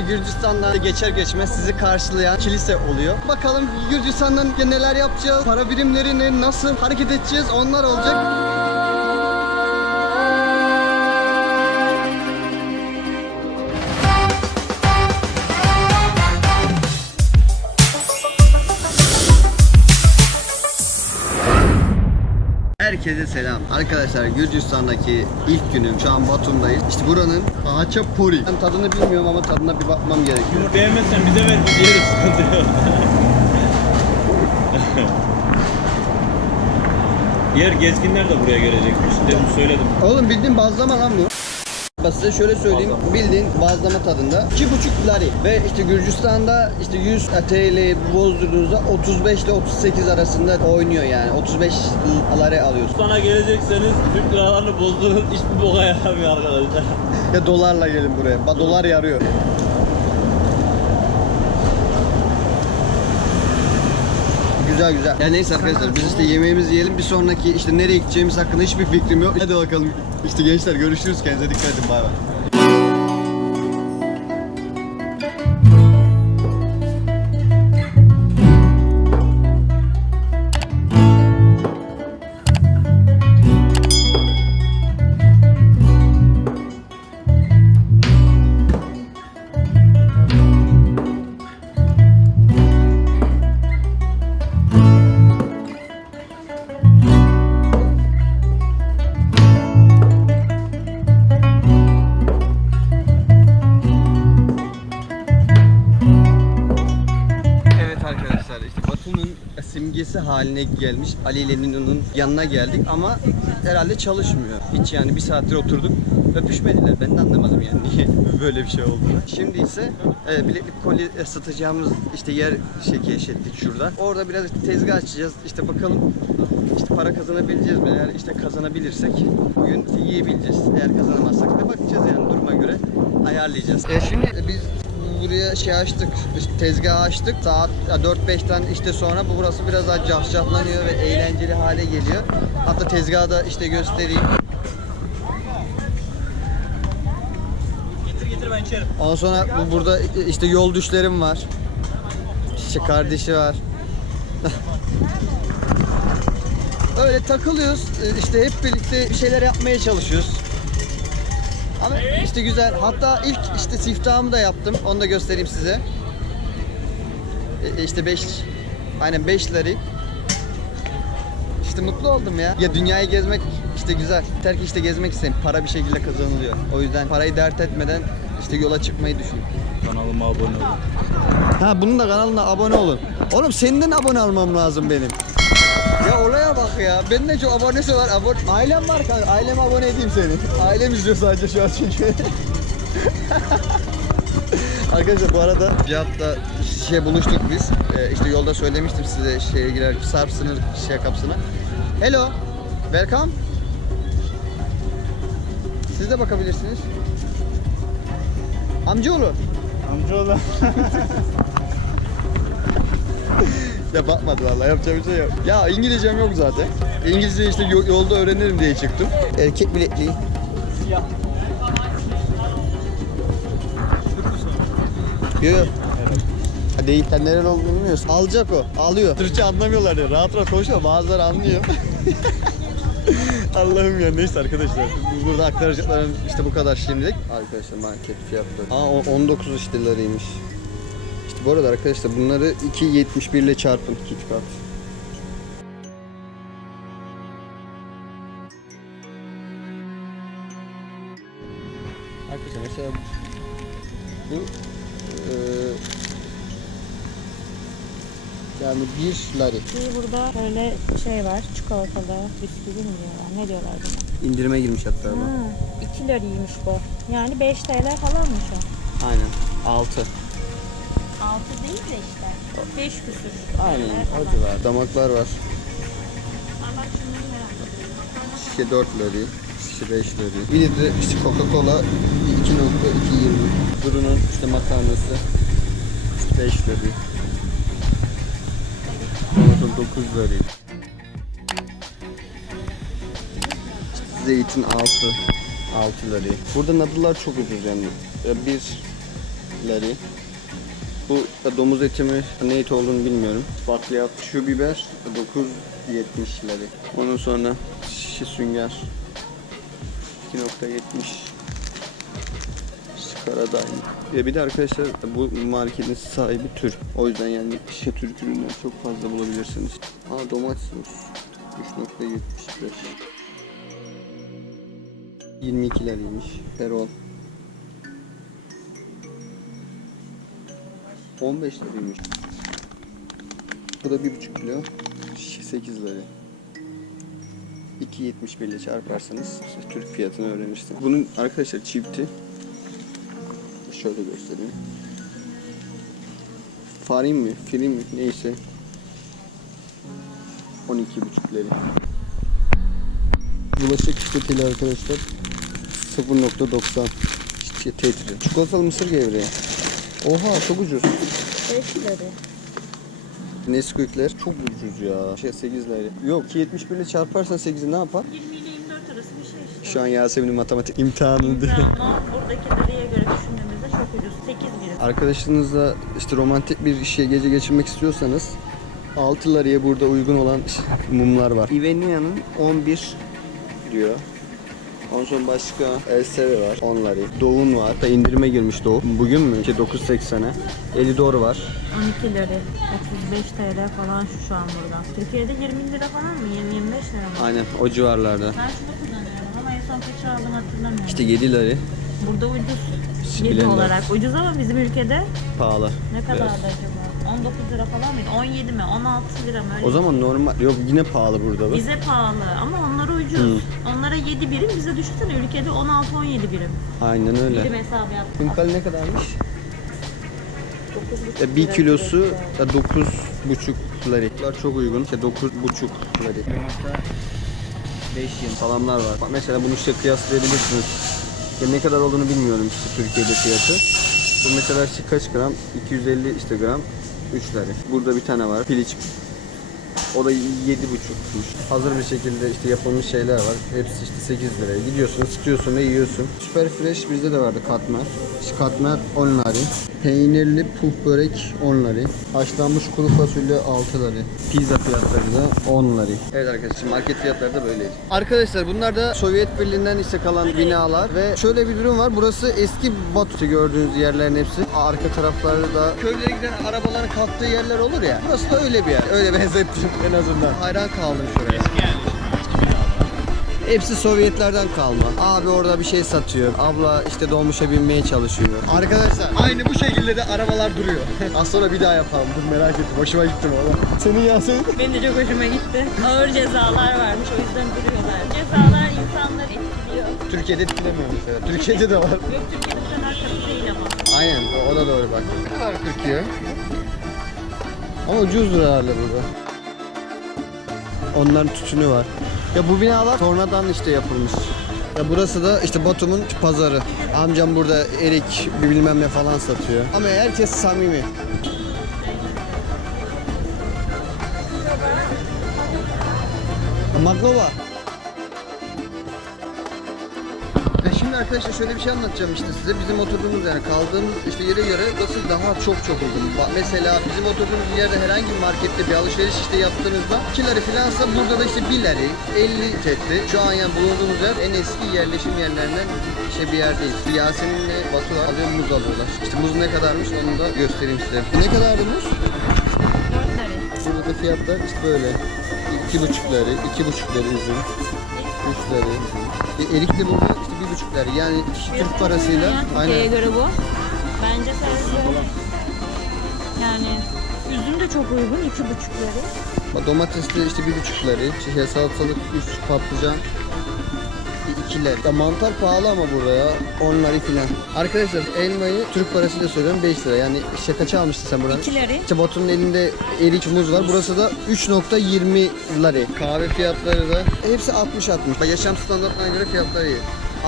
Gürcistan'dan geçer geçmez sizi karşılayan kilise oluyor. Bakalım Gürcistan'dan neler yapacağız, para birimlerini nasıl hareket edeceğiz onlar olacak. Herkese selam. Arkadaşlar Gürcistan'daki ilk günüm. Şu an Batum'dayız. İşte buranın Haçapuri. Ben tadını bilmiyorum ama tadına bir bakmam gerekiyor. Beğenmezsen bize ver biz yeriz. Diğer gezginler de buraya gelecekmiş. Dedim söyledim. Oğlum bildiğin bazlama lan bu. Ben size şöyle söyleyeyim. Bildiğin bazlama tadında. 2,5 lari. Ve işte Gürcistan'da işte 100 TL bozdurduğunuzda 35 ile 38 arasında oynuyor yani. 35 lari alıyorsun. Sana gelecekseniz Türk liralarını bozdurun. Hiçbir boka yaramıyor arkadaşlar. Ya dolarla gelin buraya. Ba dolar yarıyor. Güzel güzel. Ya neyse arkadaşlar biz işte yemeğimizi yiyelim. Bir sonraki işte nereye gideceğimiz hakkında hiçbir fikrim yok. Hadi bakalım. İşte gençler görüşürüz. Kendinize dikkat edin. Bay bay. Simgesi haline gelmiş Ali ile Nino'nun yanına geldik ama herhalde çalışmıyor. Hiç yani bir saattir oturduk öpüşmediler. Ben de anlamadım yani niye böyle bir şey oldu. Şimdi ise e, bileklik koli e, satacağımız işte yer şey keşfettik şurada. Orada biraz işte tezgah açacağız. İşte bakalım işte para kazanabileceğiz mi? Eğer işte kazanabilirsek bugün yiyebileceğiz. Eğer kazanamazsak da bakacağız yani duruma göre ayarlayacağız. E şimdi biz buraya şey açtık, işte tezgah açtık. Saat ya 4-5'ten işte sonra bu burası biraz daha cafcaflanıyor ve eğlenceli hale geliyor. Hatta tezgahı da işte göstereyim. Getir getir ben içerim. Ondan sonra bu burada işte yol düşlerim var. İşte kardeşi var. Öyle takılıyoruz. İşte hep birlikte bir şeyler yapmaya çalışıyoruz. Ama işte güzel. Hatta ilk işte siftahımı da yaptım. Onu da göstereyim size. E, işte 5 aynen 5 lari. İşte mutlu oldum ya. Ya dünyayı gezmek işte güzel. Yeter ki işte gezmek istedim. Para bir şekilde kazanılıyor. O yüzden parayı dert etmeden işte yola çıkmayı düşünüyorum. Kanalıma abone olun. Ha bunun da kanalına abone olun. Oğlum senden abone almam lazım benim. Ya olaya bak ya. Benim de çok abonesi var. Abone... Ailem var kanka. Aileme abone edeyim seni. Ailem izliyor sadece şu an çünkü. Arkadaşlar bu arada Cihat'la şey buluştuk biz. Ee, işte yolda söylemiştim size şeye girer Sarp sınır şey kapsına. Hello. Welcome. Siz de bakabilirsiniz. Amcaoğlu. Amcaoğlu. Ya bakmadı vallahi yapacak bir şey yok. Ya İngilizcem yok zaten. İngilizce işte yo- yolda öğrenirim diye çıktım. Erkek bilekliği. Siyah. Yok yok. Değil. Sen nereli olduğunu bilmiyorsun. Alacak o. Alıyor. Türkçe anlamıyorlar ya. Rahat rahat konuşuyor. Bazıları anlıyor. Allah'ım ya neyse arkadaşlar. Bu- Burada aktaracaklarım işte bu kadar şimdilik. Arkadaşlar market fiyatları. Aa o- 19 işte liraymış. Bu arada arkadaşlar bunları 2.71 ile çarpın. KitKat. Arkadaşlar mesela bu eee yani bir lari. Bir burada böyle şey var, çikolatalı bisküvi mi diyorlar, ne diyorlar buna? İndirime girmiş hatta. Ha, 2 liraymış bu. Yani 5 TL falanmış o. Aynen. 6. 6 değil de işte. 5 küsür. Aynen. O civar. Damaklar var. Şişe 4 lari. Şişe 5 lari. Bir litre işte Coca-Cola 2.220. Duru'nun işte makarnası işte 5 lari. Ondan sonra 9 lari. İşte zeytin 6. 6 lari. Burada nadılar çok ucuz yani. Ya bir lari. Bu da domuz eti mi ne eti olduğunu bilmiyorum. Bakliyat. Şu biber 9.70 lari. Ondan sonra şişe sünger 2.70 Karadağ. Ya bir de arkadaşlar bu marketin sahibi Türk. O yüzden yani şişe Türk ürünleri çok fazla bulabilirsiniz. Aa domates sos. 3.75 22 liraymış. Perol. 15 liraymış. Bu da 1,5 kilo. Şişe 8 lira. 2.71 ile çarparsanız işte Türk fiyatını öğrenirsiniz. Bunun arkadaşlar çifti. Şöyle göstereyim. Farin mi, film mi neyse. 12,5 lira. Bulaşık sepetiyle arkadaşlar 0.90 işte tetri. Çikolatalı mısır gevreği. Oha çok ucuz. 5 lira. Nesquik'ler çok ucuz ya. Şey 8 lira. Yok 2.71 ile çarparsan 8'i ne yapar? 20 ile 24 arası bir şey işte. Şu an Yasemin'in matematik imtihanıydı. Ama buradaki liraya göre düşündüğümüzde çok ucuz. 8 birim. Arkadaşınızla işte romantik bir şey gece geçirmek istiyorsanız 6 liraya burada uygun olan mumlar var. Ivenia'nın 11 diyor. Ondan sonra başka Elseve var 10 lira. Doğun var. Da indirime girmiş Doğu. Bugün mü? Ki 9.80'e. Elidor var. 12 lira. 35 TL falan şu şu an burada. Türkiye'de 20 lira falan mı? 20-25 lira mı? Aynen o civarlarda. Ben şunu kullanıyorum ama en son kaç aldım hatırlamıyorum. İşte 7 lira Burada ucuz. Splendor. 7 olarak ucuz ama bizim ülkede pahalı. ne kadardı Biraz. acaba? 19 lira falan mıydı? 17 mi? 16 lira mı? Öyle O zaman normal. Yok yine pahalı burada bu. Bize pahalı ama onlara ucuz. Hı. Onlara 7 birim, bize düşünsene ülkede 16-17 birim. Aynen öyle. Birim hesabı yaptık. Kunkal ne kadarmış? 9,5 E, bir lira kilosu kilosu. da 9 buçuk lari. Bunlar çok uygun. İşte 9 buçuk lari. 5 yıl. Salamlar var. Bak mesela bunu işte kıyaslayabilirsiniz. Ya ne kadar olduğunu bilmiyorum işte Türkiye'de fiyatı. Bu mesela işte kaç gram? 250 işte gram. 3 lari. Burada bir tane var. Piliç. O da 7 buçukmuş. Hazır bir şekilde işte yapılmış şeyler var. Hepsi işte 8 liraya. Gidiyorsun, sıkıyorsun ve yiyorsun. Süper Fresh bizde de vardı katmer. İşte katmer 10 lari. Peynirli puf börek 10 lari. Haşlanmış kuru fasulye 6 lari. Pizza fiyatları da 10 lari. Evet arkadaşlar market fiyatları da böyleydi. Arkadaşlar bunlar da Sovyet Birliği'nden işte kalan binalar ve şöyle bir durum var. Burası eski Batu gördüğünüz yerlerin hepsi. Arka taraflarda da köylere giden arabaların kalktığı yerler olur ya. Burası da öyle bir yer. Öyle benzettim en azından. Hayran kaldım şuraya. Hepsi Sovyetlerden kalma. Abi orada bir şey satıyor. Abla işte dolmuşa binmeye çalışıyor. Arkadaşlar aynı bu şekilde de arabalar duruyor. Az sonra bir daha yapalım. Dur merak ettim. Hoşuma gitti valla. Senin Yasemin? Benim de çok hoşuma gitti. Ağır cezalar varmış o yüzden duruyorlar. Cezalar insanları etkiliyor. Türkiye'de etkilemiyor mesela. Türkiye'de de var. Yok Türkiye'de değil ama. Aynen o, da doğru bak. Ne var Türkiye? Ama ucuzdur herhalde burada. Onların tütünü var. Ya bu binalar sonradan işte yapılmış. Ya burası da işte Batum'un pazarı. Amcam burada erik bir bilmem ne falan satıyor. Ama herkes samimi. Maglova. Ve şimdi arkadaşlar şöyle bir şey anlatacağım işte size. Bizim oturduğumuz yani kaldığımız işte yere göre burası daha çok çok uygun. Bak Mesela bizim oturduğumuz yerde herhangi bir markette bir alışveriş işte yaptığınızda 2 lira filansa burada da işte 1 lira 50 tetli. Şu an yani bulunduğumuz yer en eski yerleşim yerlerinden şey bir yerdeyiz. Yasemin'le Batu alıyor muz alıyorlar. İşte muz ne kadarmış onu da göstereyim size. Ne kadardı muz? 4 lira. Burada da fiyatlar işte böyle. 2,5 lira, 2,5 lira üzüm. 3 lira. E, erik de burada işte 1,5 lira. Yani Türk parasıyla Türkiye'ye aynen. göre bu. Bence sadece yani üzüm de çok uygun 2,5 lira. Bak Domates de işte 1,5 lira. Şey, salatalık 3 patlıcan 2 lira. Ya mantar pahalı ama burada ya. 10 lira filan. Arkadaşlar elmayı Türk parasıyla söylüyorum 5 lira. Yani işte kaça almıştın sen buradan? 2 lira. İşte Batu'nun elinde erik muz var. Burası da 3.20 lari. Kahve fiyatları da hepsi 60-60. Bak Yaşam standartlarına göre fiyatları iyi.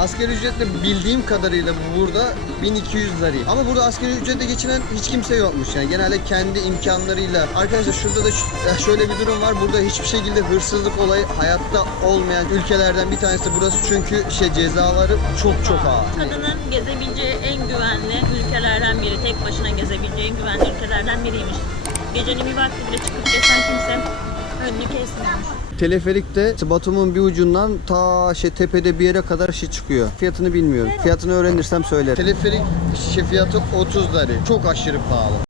Asgari ücretle bildiğim kadarıyla burada 1200 lari. Ama burada asgari ücretle geçinen hiç kimse yokmuş yani. Genelde kendi imkanlarıyla. Arkadaşlar şurada da ş- şöyle bir durum var. Burada hiçbir şekilde hırsızlık olayı hayatta olmayan ülkelerden bir tanesi burası. Çünkü şey cezaları çok çok ağır. Kadının gezebileceği en güvenli ülkelerden biri. Tek başına gezebileceği en güvenli ülkelerden biriymiş. Gecenin bir vakti bile çıkıp geçen kimse önünü kesmiyormuş. Teleferikte Batum'un bir ucundan ta şey tepede bir yere kadar şey çıkıyor. Fiyatını bilmiyorum. Fiyatını öğrenirsem söylerim. Teleferik şey fiyatı 30 lari. Çok aşırı pahalı.